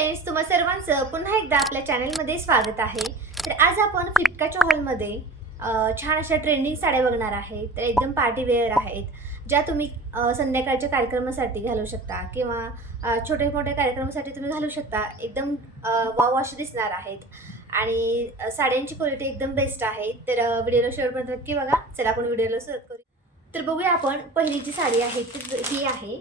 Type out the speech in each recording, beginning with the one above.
Friends, तुम्हा सर्वांचं पुन्हा एकदा आपल्या चॅनलमध्ये स्वागत आहे। तर आज आपण फ्लिपकार्टच्या हॉलमध्ये छान अशा ट्रेंडिंग साड्या बघणार आहे। तर एकदम पार्टी वेअर आहेत, ज्या तुम्ही संध्याकाळच्या कार्यक्रमासाठी घालू शकता किंवा छोटे मोठे कार्यक्रमासाठी तुम्ही घालू शकता। एकदम वाव अशी दिसणार आहेत आणि साड्यांची क्वालिटी एकदम बेस्ट आहे। तर व्हिडिओला शेवटपर्यंत नक्की बघा। चला आपण व्हिडिओला सुरुवात करू। तर बघूया आपण पहिली जी साडी आहे ती ही आहे।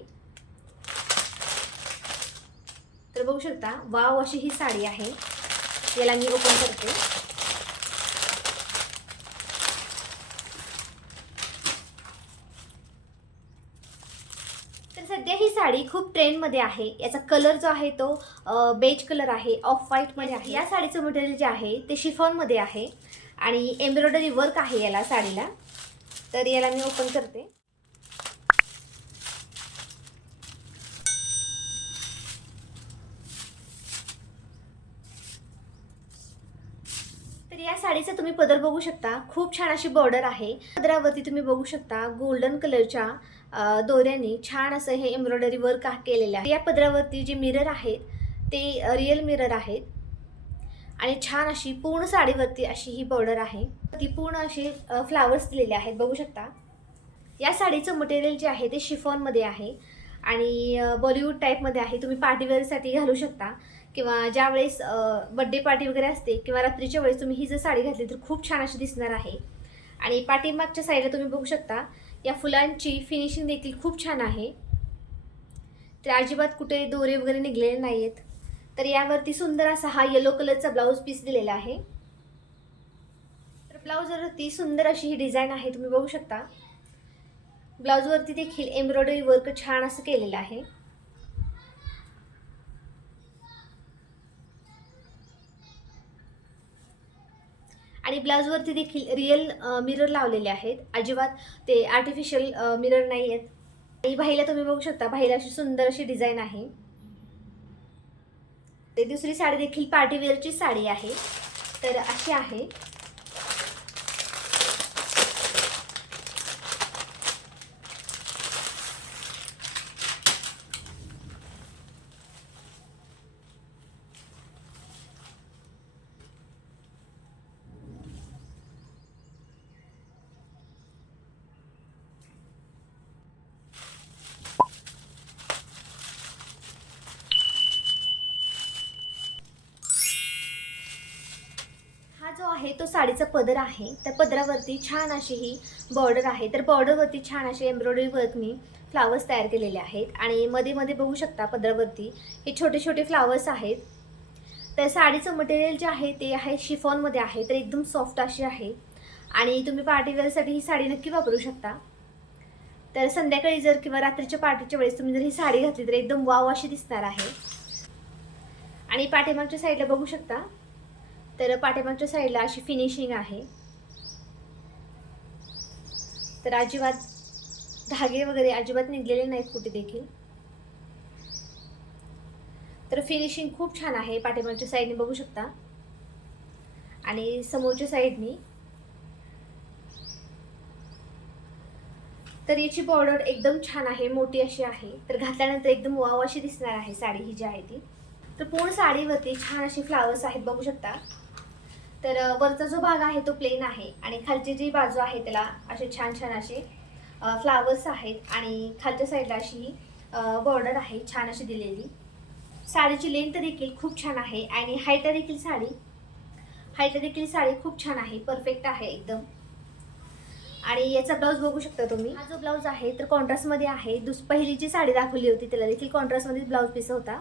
तर बघू शकता, वाव अशी ही साडी आहे। याला मी ओपन करते। तर सध्या ही साडी खूप ट्रेंडमध्ये आहे। याचा कलर जो आहे तो बेज कलर आहे, ऑफ व्हाईट मध्ये आहे। या साडीचं मटेरियल जे आहे ते शिफॉन मध्ये आहे आणि एम्ब्रॉयडरी वर्क आहे याला साडीला। तर याला मी ओपन करते। तर या साडीचा तुम्ही पदर बघू शकता, खूप छान अशी बॉर्डर आहे। पदरावरती तुम्ही बघू शकता गोल्डन कलरच्या दोऱ्याने छान असं हे एम्ब्रॉयडरी वर्क केलेलं आहे। या पदरावरती जे मिरर आहेत ते रिअल मिरर आहेत आणि छान अशी पूर्ण साडीवरती अशी ही बॉर्डर आहे। ती पूर्ण अशी फ्लावर्स दिलेले आहेत, बघू शकता। या साडीचं मटेरियल जे आहे ते शिफॉन मध्ये आहे आणि बॉलिवूड टाईपमध्ये आहे। तुम्ही पार्टीवेअरसाठी घालू शकता किंवा ज्यावेळेस बर्थडे पार्टी वगैरे असते किंवा रात्रीच्या वेळेस तुम्ही ही जर साडी घातली तर खूप छान अशी दिसणार आहे। आणि पाठीमागच्या साईडला तुम्ही बघू शकता, या फुलांची फिनिशिंग देखील खूप छान आहे। तर अजिबात कुठे दोरे वगैरे निघलेले नाहीत। तर यावरती सुंदर असा हा येलो कलरचा ब्लाऊज पीस दिलेला आहे। तर ब्लाऊजवरती सुंदर अशी ही डिझाईन आहे, तुम्ही बघू शकता। ब्लाऊजवरती देखील एम्ब्रॉयडरी वर्क छान असं केलेलं आहे। आणि ब्लाऊजवरती देखील रिअल मिरर लावलेले आहेत, अजिबात ते आर्टिफिशियल मिरर नाही आहेत। आणि बाहीला तुम्ही बघू शकता, बाहीला अशी सुंदर अशी डिझाईन आहे। ते दुसरी साडी देखील पार्टीवेअरची साडी आहे। तर अशी आहे। जो आहे तो साडीचा पदर आहे। त्या पदरावरती छान अशी ही बॉर्डर आहे। तर बॉर्डरवरती छान असे एम्ब्रॉयडरी वर्कनी फ्लावर्स तयार केलेले आहेत आणि मध्ये मध्ये बघू शकता पदरावरती हे छोटे छोटे फ्लावर्स आहेत। तर साडीचं मटेरियल जे आहे ते आहे शिफॉन मध्ये आहे। तर एकदम सॉफ्ट अशी आहे आणि तुम्ही पार्टीवेअरसाठी ही साडी नक्की वापरू शकता। तर संध्याकाळी जर किंवा रात्रीच्या पार्टीच्या वेळेस तुम्ही जर ही साडी घातली तर एकदम वाव अशी दिसणार आहे। आणि पाठीमागच्या साईडला बघू शकता, तर पाठीमागच्या साईडला अशी फिनिशिंग आहे। तर अजिबात धागे वगैरे अजिबात निघलेले नाहीत कुठे देखील। तर फिनिशिंग खूप छान आहे, पाठीमागच्या साईडने बघू शकता आणि समोरच्या साईडनी। तर याची बॉर्डर एकदम छान आहे, मोठी अशी आहे। तर घातल्यानंतर एकदम वाव अशी दिसणार आहे साडी ही जी आहे ती। तर पूर्ण साडीवरती छान अशी फ्लावर्स आहेत, बघू शकता। तर वरचा जो भाग आहे तो प्लेन आहे आणि खालची जी बाजू आहे त्याला असे छान छान असे फ्लावर्स आहेत आणि खालच्या साईडला अशी बॉर्डर आहे छान अशी दिलेली। साडीची लेंथ देखील खूप छान आहे आणि हाईट देखील साडी खूप छान आहे, परफेक्ट आहे एकदम। आणि याचा ब्लाऊज बघू शकता तुम्ही। हा जो ब्लाऊज आहे तर कॉन्ट्रास्टमध्ये आहे। पहिली जी साडी दाखवली होती त्याला देखील कॉन्ट्रास्टमध्ये ब्लाऊज पीस होता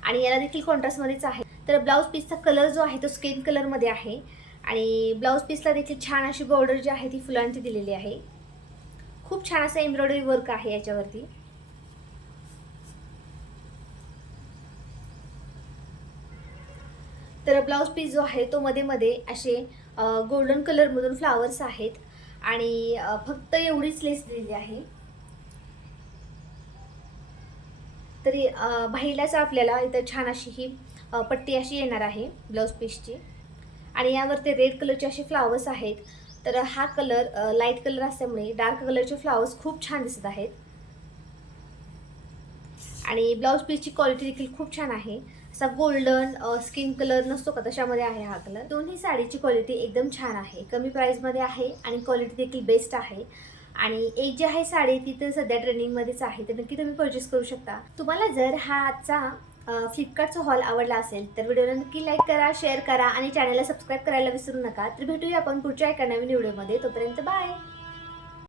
आणि याला देखील कॉन्ट्रास्टमध्येच आहे। तर ब्लाऊज पीसचा कलर जो आहे तो स्किन कलरमध्ये आहे आणि ब्लाऊज पीसला देखील छान अशी बॉर्डर जी आहे ती फुलांची दिलेली आहे। खूप छान असं एम्ब्रॉयडरी वर्क आहे याच्यावरती। तर ब्लाऊज पीस जो आहे तो मध्ये मध्ये असे गोल्डन कलरमधून फ्लावर्स आहेत आणि फक्त एवढीच लेस दिलेली आहे। तरी बाहीलाच आपल्याला इथं छान अशी ही पट्टी अशी येणार आहे ब्लाऊज पीसची आणि यावरती रेड कलरचे असे फ्लावर्स आहेत। तर हा कलर लाईट कलर असल्यामुळे डार्क कलरचे फ्लावर्स खूप छान दिसत आहेत आणि ब्लाऊज पीसची क्वालिटी देखील खूप छान आहे. असा गोल्डन स्किन कलर नसतो का, तशामध्ये आहे हा कलर. दोन्ही साडीची क्वालिटी एकदम छान आहे, कमी प्राईसमध्ये आहे आणि क्वालिटी देखील बेस्ट आहे. आणि एक जी आहे साडी ती तर सध्या ट्रेंडिंगमध्येच आहे, तर नक्की तुम्ही परचेस करू शकता. तुम्हाला जर हा आजचा फ्लिपकार्टचा हॉल आवडला असेल तर व्हिडिओला नक्की लाईक करा, शेअर करा आणि चॅनलला सबस्क्राईब करायला विसरू नका. तर भेटूया आपण पुढच्या एका नवीन व्हिडिओमध्ये. तोपर्यंत बाय.